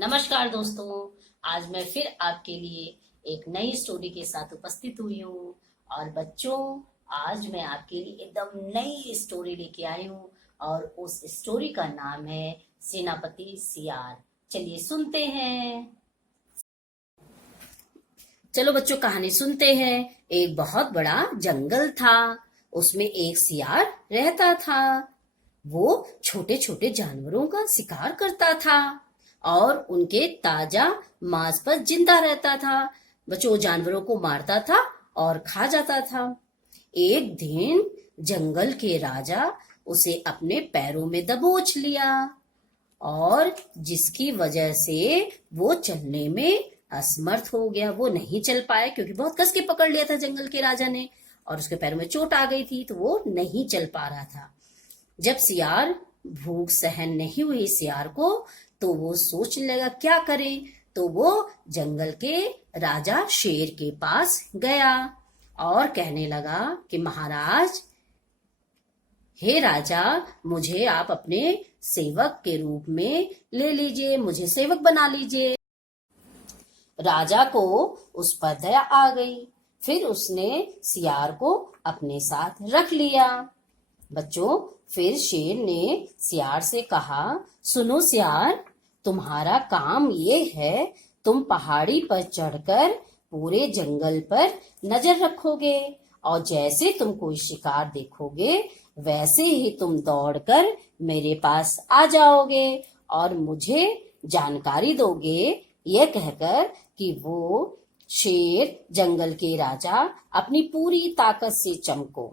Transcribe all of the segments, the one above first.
नमस्कार दोस्तों। आज मैं फिर आपके लिए एक नई स्टोरी के साथ उपस्थित हुई हूँ। और बच्चों, आज मैं आपके लिए एकदम नई स्टोरी लेके आई हूँ और उस स्टोरी का नाम है सेनापति सियार। चलिए सुनते हैं। चलो बच्चों, कहानी सुनते हैं। एक बहुत बड़ा जंगल था। उसमें एक सियार रहता था। वो छोटे छोटे जानवरों का शिकार करता था और उनके ताजा मांस पर जिंदा रहता था। बच्चों, वो जानवरों को मारता था और खा जाता था। एक दिन जंगल के राजा उसे अपने पैरों में दबोच लिया और जिसकी वजह से वो चलने में असमर्थ हो गया। वो नहीं चल पाया क्योंकि बहुत कस के पकड़ लिया था जंगल के राजा ने और उसके पैरों में चोट आ गई थी, तो वो नहीं चल पा रहा था। जब सियार भूख सहन नहीं हुई सियार को, तो वो सोचने लगा क्या करे। तो वो जंगल के राजा शेर के पास गया और कहने लगा कि महाराज, हे राजा, मुझे आप अपने सेवक के रूप में ले लीजिए, मुझे सेवक बना लीजिए। राजा को उस पर दया आ गई। फिर उसने सियार को अपने साथ रख लिया। बच्चों, फिर शेर ने सियार से कहा, सुनो सियार, तुम्हारा काम ये है, तुम पहाड़ी पर चढ़कर पूरे जंगल पर नजर रखोगे और जैसे तुम कोई शिकार देखोगे वैसे ही तुम दौड़कर मेरे पास आ जाओगे और मुझे जानकारी दोगे, यह कहकर कि वो शेर जंगल के राजा अपनी पूरी ताकत से चमको।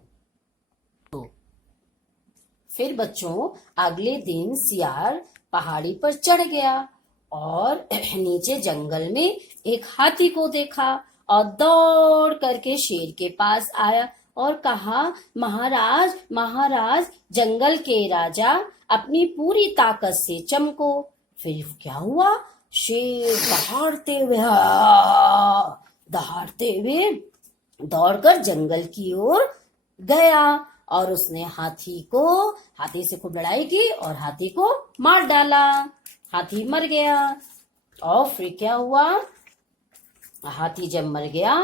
फिर बच्चों, अगले दिन सियार पहाड़ी पर चढ़ गया और नीचे जंगल में एक हाथी को देखा और दौड़ करके शेर के पास आया और कहा, महाराज महाराज, जंगल के राजा अपनी पूरी ताकत से चमको। फिर क्या हुआ, शेर दहाड़ते हुए दौड़कर जंगल की ओर गया और उसने हाथी से खूब लड़ाई की और हाथी को मार डाला। हाथी मर गया। और फिर क्या हुआ, हाथी जब मर गया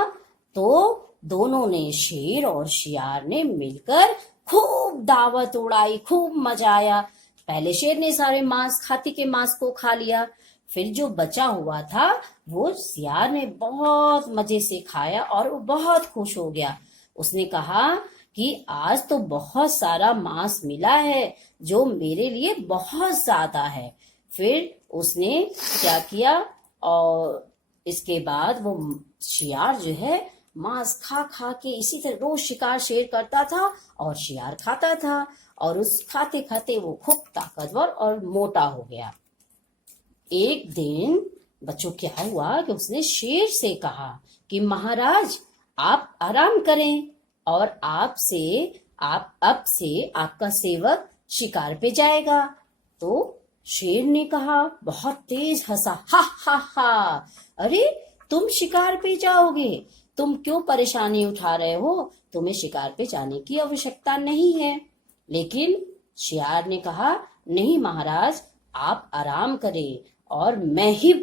तो दोनों ने, शेर और शियार ने मिलकर खूब दावत उड़ाई, खूब मजा आया। पहले शेर ने सारे हाथी के मांस को खा लिया। फिर जो बचा हुआ था वो सियार ने बहुत मजे से खाया और वो बहुत खुश हो गया। उसने कहा कि आज तो बहुत सारा मांस मिला है जो मेरे लिए बहुत ज्यादा है। फिर उसने क्या किया, और इसके बाद वो शियार जो है मांस खा खा के इसी तरह रोज शिकार शेर करता था और शियार खाता था और उस खाते खाते वो खूब ताकतवर और मोटा हो गया। एक दिन बच्चों क्या हुआ कि उसने शेर से कहा कि महाराज, आप आराम करें और अब से आपका सेवक शिकार पे जाएगा। तो शेर ने कहा, बहुत तेज हंसा, हा हा हा, अरे तुम शिकार पे जाओगे, तुम क्यों परेशानी उठा रहे हो, तुम्हें शिकार पे जाने की आवश्यकता नहीं है। लेकिन शियार ने कहा, नहीं महाराज, आप आराम करें और मैं ही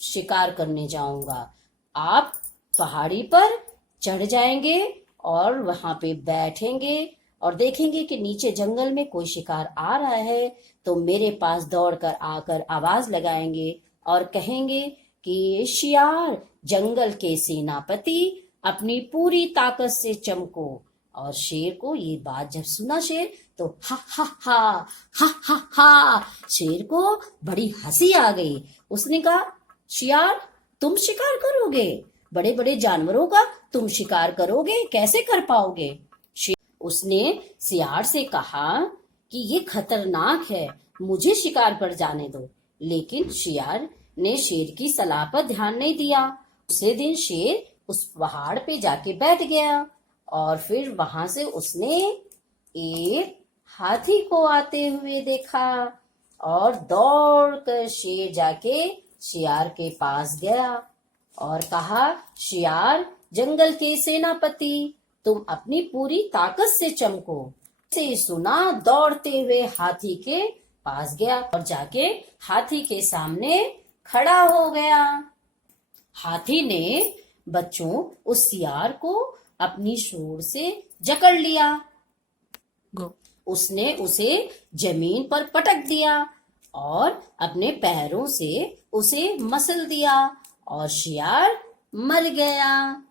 शिकार करने जाऊंगा। आप पहाड़ी पर चढ़ जाएंगे और वहां पे बैठेंगे और देखेंगे कि नीचे जंगल में कोई शिकार आ रहा है तो मेरे पास दौड़कर आकर आवाज लगाएंगे और कहेंगे कि शियार, जंगल के सेनापति, अपनी पूरी ताकत से चमको। और शेर को ये बात जब सुना शेर, तो हा हा हा हा हा हा, शेर को बड़ी हंसी आ गई। उसने कहा, शियार, तुम शिकार करोगे, बड़े बड़े जानवरों का तुम शिकार करोगे, कैसे कर पाओगे। उसने सियार से कहा कि ये खतरनाक है, मुझे शिकार पर जाने दो। लेकिन शियार ने शेर की सलाह पर ध्यान नहीं दिया। उसी दिन शेर उस पहाड़ पे जाके बैठ गया और फिर वहां से उसने एक हाथी को आते हुए देखा और दौड़कर शेर जाके शियार के पास गया और कहा, शियार, जंगल के सेनापति, तुम अपनी पूरी ताकत से चमको। से सुना, दौड़ते हुए हाथी के पास गया और जाके हाथी के सामने खड़ा हो गया। हाथी ने बच्चों उस सियार को अपनी सूंड से जकड़ लिया। उसने उसे जमीन पर पटक दिया और अपने पैरों से उसे मसल दिया और शियार मर गया।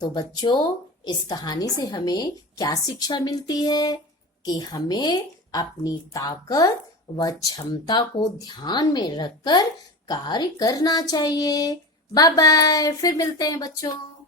तो बच्चों, इस कहानी से हमें क्या शिक्षा मिलती है कि हमें अपनी ताकत व क्षमता को ध्यान में रखकर कार्य करना चाहिए। बाय बाय, फिर मिलते हैं बच्चों।